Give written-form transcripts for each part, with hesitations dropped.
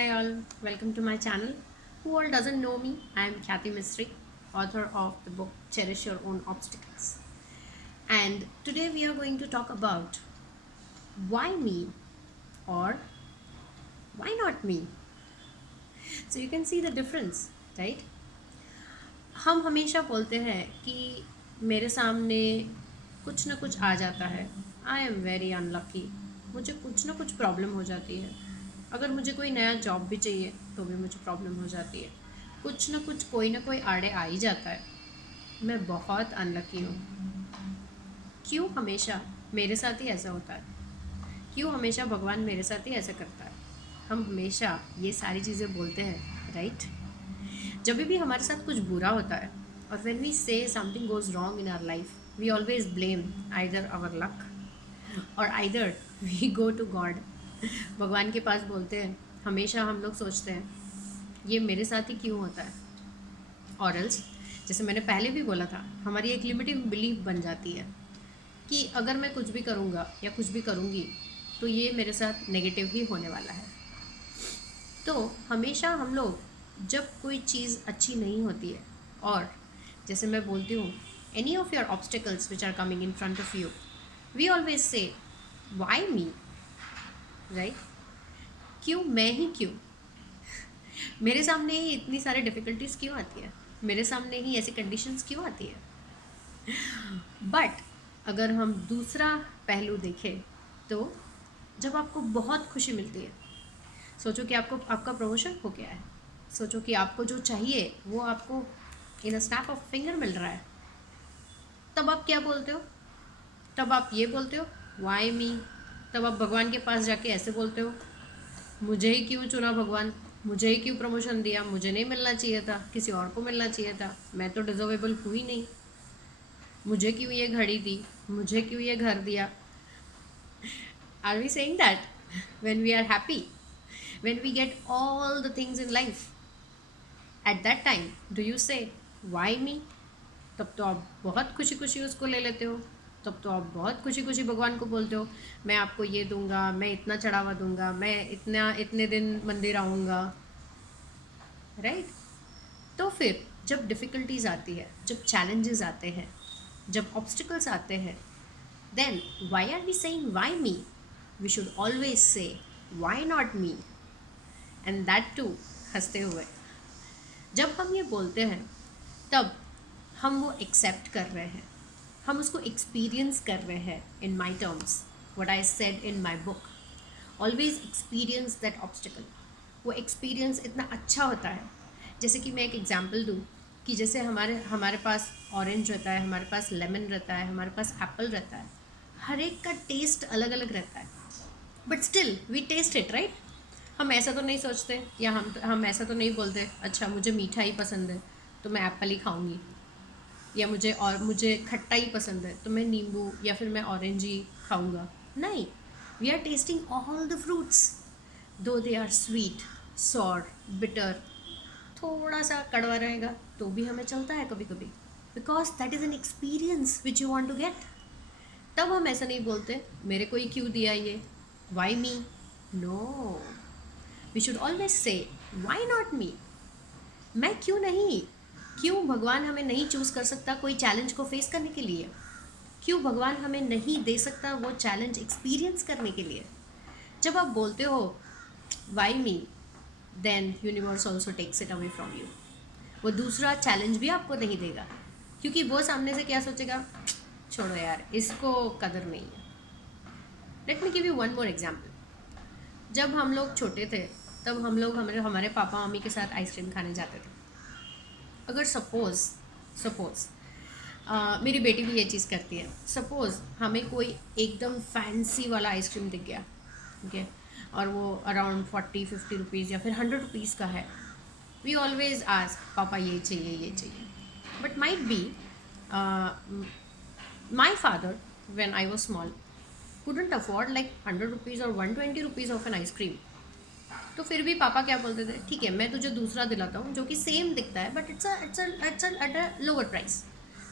Hi all, welcome to my channel. Who all doesn't know me? I am Khyati Mistry, author of the book Cherish Your Own Obstacles. And today we are going to talk about why me or why not me. So you can see the difference, right? हम हमेशा बोलते हैं कि मेरे सामने कुछ ना कुछ आ जाता है. I am very unlucky. मुझे कुछ ना कुछ प्रॉब्लम हो जाती है. अगर मुझे कोई नया जॉब भी चाहिए तो भी मुझे प्रॉब्लम हो जाती है. कुछ ना कुछ कोई ना कोई आड़े आ ही जाता है. मैं बहुत अनलकी हूँ. क्यों हमेशा मेरे साथ ही ऐसा होता है? क्यों हमेशा भगवान मेरे साथ ही ऐसा करता है? हम हमेशा ये सारी चीज़ें बोलते हैं, राइट? जब भी हमारे साथ कुछ बुरा होता है और when we say something goes wrong in our life, we always blame either our luck और either we go to God. भगवान के पास बोलते हैं. हमेशा हम लोग सोचते हैं ये मेरे साथ ही क्यों होता है. और एल्स, जैसे मैंने पहले भी बोला था, हमारी एक लिमिटिंग बिलीफ बन जाती है कि अगर मैं कुछ भी करूँगा या कुछ भी करूँगी तो ये मेरे साथ नेगेटिव ही होने वाला है. तो हमेशा हम लोग जब कोई चीज़ अच्छी नहीं होती है और जैसे मैं बोलती हूँ, any of your obstacles which are coming in front of you, we always say why me, right? क्यों मैं ही क्यों? मेरे सामने ही इतनी सारी डिफ़िकल्टीज क्यों आती है? मेरे सामने ही ऐसी कंडीशंस क्यों आती है? बट अगर हम दूसरा पहलू देखें तो जब आपको बहुत खुशी मिलती है, सोचो कि आपको आपका प्रमोशन हो गया है, सोचो कि आपको जो चाहिए वो आपको इन अ स्नैप ऑफ फिंगर मिल रहा है, तब आप क्या बोलते हो? तब आप ये बोलते हो वाई मी. तब आप भगवान के पास जाके ऐसे बोलते हो, मुझे ही क्यों चुना भगवान, मुझे ही क्यों प्रमोशन दिया, मुझे नहीं मिलना चाहिए था, किसी और को मिलना चाहिए था, मैं तो डिजर्वेबल हुई नहीं, मुझे क्यों ये घड़ी दी, मुझे क्यों ये घर दिया. Are we saying that when we are happy, when we get all the things in life? At that time do you say why me? तब तो आप बहुत खुशी खुशी उसको ले लेते हो. तब तो आप बहुत खुशी खुशी भगवान को बोलते हो, मैं आपको ये दूंगा, मैं इतना चढ़ावा दूंगा, मैं इतना इतने दिन मंदिर आऊँगा, राइट? तो फिर जब डिफ़िकल्टीज आती है, जब चैलेंजेस आते हैं, जब ऑब्स्टिकल्स आते हैं, then why are we saying why me? We should always say why not me, and that too हंसते हुए. जब हम ये बोलते हैं तब हम वो एक्सेप्ट कर रहे हैं, हम उसको एक्सपीरियंस कर रहे हैं in my terms. What I said in my book, always experience that obstacle. वो एक्सपीरियंस इतना अच्छा होता है. जैसे कि मैं एक एग्जांपल दूँ कि जैसे हमारे हमारे पास ऑरेंज रहता है, हमारे पास लेमन रहता है, हमारे पास एप्पल रहता है. हर एक का टेस्ट अलग अलग रहता है, but still we test it, right? हम ऐसा तो नहीं सोचते या हम ऐसा तो नहीं बोलते अच्छा मुझे मीठा ही पसंद है तो मैं एप्पल ही खाऊंगी, या मुझे खट्टा ही पसंद है तो मैं नींबू या फिर मैं ऑरेंज ही खाऊंगा. नहीं, we are testing all the fruits, though they are sweet, sour, bitter, थोड़ा सा कड़वा रहेगा तो भी हमें चलता है कभी कभी, because that is an experience which you want to get. तब हम ऐसा नहीं बोलते मेरे को ही क्यों दिया ये, why me. No, we should always say why not me. मैं क्यों नहीं? क्यों भगवान हमें नहीं चूज़ कर सकता कोई चैलेंज को फेस करने के लिए? क्यों भगवान हमें नहीं दे सकता वो चैलेंज एक्सपीरियंस करने के लिए? जब आप बोलते हो why me, then universe also takes it away from you. वो दूसरा चैलेंज भी आपको नहीं देगा, क्योंकि वो सामने से क्या सोचेगा, छोड़ो यार, इसको कदर नहीं है. Let me give you one more example. जब हम लोग छोटे थे तब हम लोग हमारे हमारे पापा मम्मी के साथ आइसक्रीम खाने जाते थे. अगर सपोज़ सपोज़ मेरी बेटी भी ये चीज़ करती है. सपोज़ हमें कोई एकदम फैंसी वाला आइसक्रीम दिख गया, ठीक है, और वो अराउंड 40-50 रुपीज़ या फिर 100 रुपीज़ का है. वी ऑलवेज आस्क पापा ये चाहिए ये चाहिए. But might be my father when I was small couldn't afford like 100 rupees और 120 रुपीज़ ऑफ एन आइसक्रीम. तो फिर भी पापा क्या बोलते थे, ठीक है मैं तुझे दूसरा दिलाता हूँ जो कि सेम दिखता है but it's at a lower price,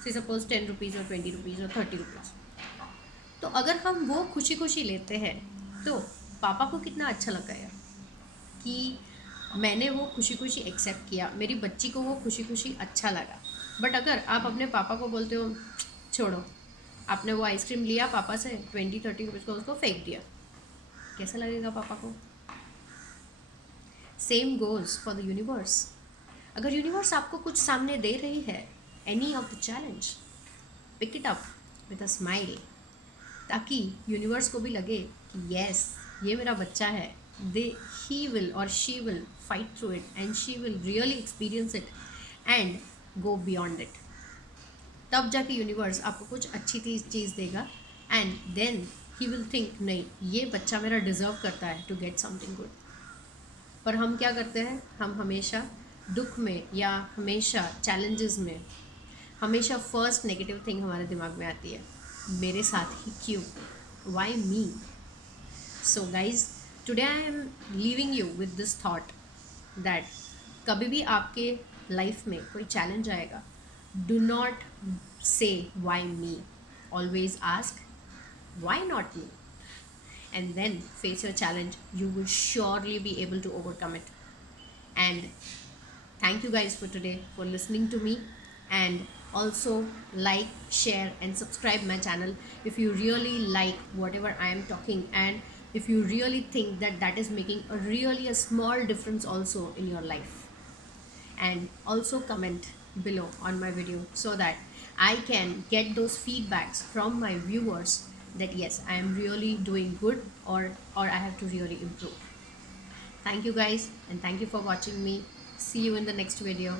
see suppose 10 rupees और 20 रुपीज़ और 30 रुपीज़. तो अगर हम वो खुशी खुशी लेते हैं तो पापा को कितना अच्छा लगता है कि मैंने वो खुशी खुशी एक्सेप्ट किया, मेरी बच्ची को वो खुशी खुशी अच्छा लगा। बट अगर आप अपने पापा को बोलते हो छोड़ो, आपने वो आइसक्रीम लिया पापा से 20-30 रुपीज़ को, उसको फेंक दिया, कैसा लगेगा पापा को? Same goes for the universe. अगर यूनिवर्स आपको कुछ सामने दे रही है, any of the challenge, pick it up with a smile, ताकि यूनिवर्स को भी लगे कि यस, ये मेरा बच्चा है, they he will or she will fight through it and she will really experience it and go beyond it. तब जाके यूनिवर्स आपको कुछ अच्छी चीज़ देगा and then he will think नहीं, ये बच्चा मेरा डिज़र्व करता है टू गेट समथिंग गुड। पर हम क्या करते हैं, हम हमेशा दुख में या हमेशा चैलेंजेस में हमेशा फर्स्ट नेगेटिव थिंग हमारे दिमाग में आती है, मेरे साथ ही क्यों, why me. So guys, today I am leaving you with this thought that कभी भी आपके लाइफ में कोई चैलेंज आएगा, डू नॉट से why me, always ask why not me, and then face your challenge. You will surely be able to overcome it. And thank you guys for today for listening to me, and also like, share and subscribe my channel if you really like whatever I am talking, and if you really think that that is making a small difference also in your life. And also comment below on my video so that I can get those feedbacks from my viewers that yes, I am really doing good, or I have to really improve. Thank you guys, and thank you for watching me. See you in the next video.